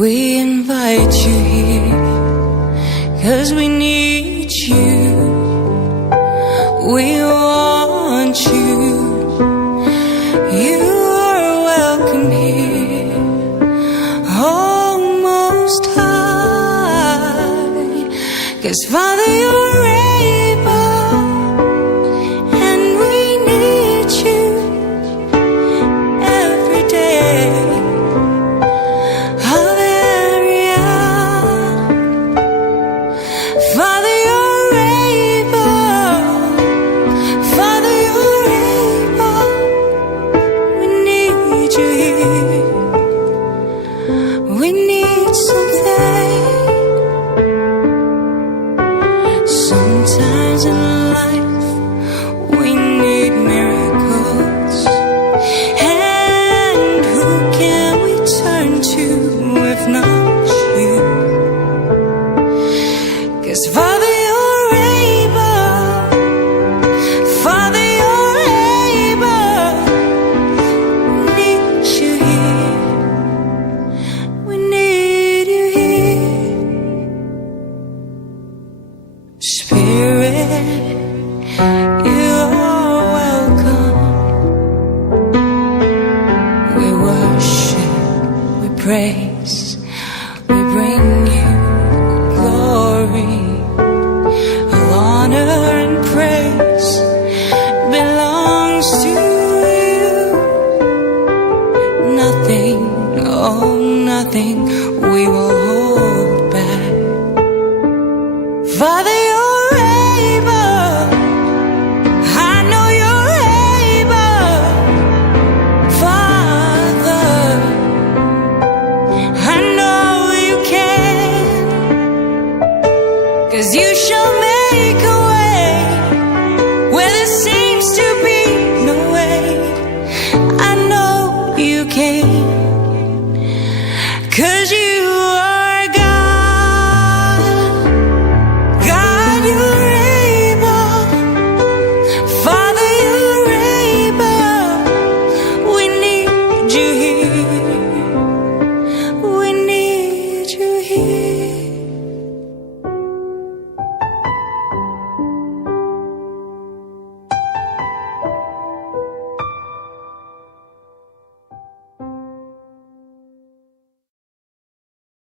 We invite you here, 'cause we need you. We want you. You are welcome here, oh Most High. 'Cause Father, you're able, and we need you every day of every hour. Father, you're able. Father, you're able. We need you here. We need something. Sometimes in life we need miracles, and who can we turn to if not you? 'Cause Father, you're able. Father, you're able. We need you here. We need you here. Spirit, you are welcome. We worship, we praise, we bring you glory. All honor and praise belongs to you. Nothing, oh nothing we will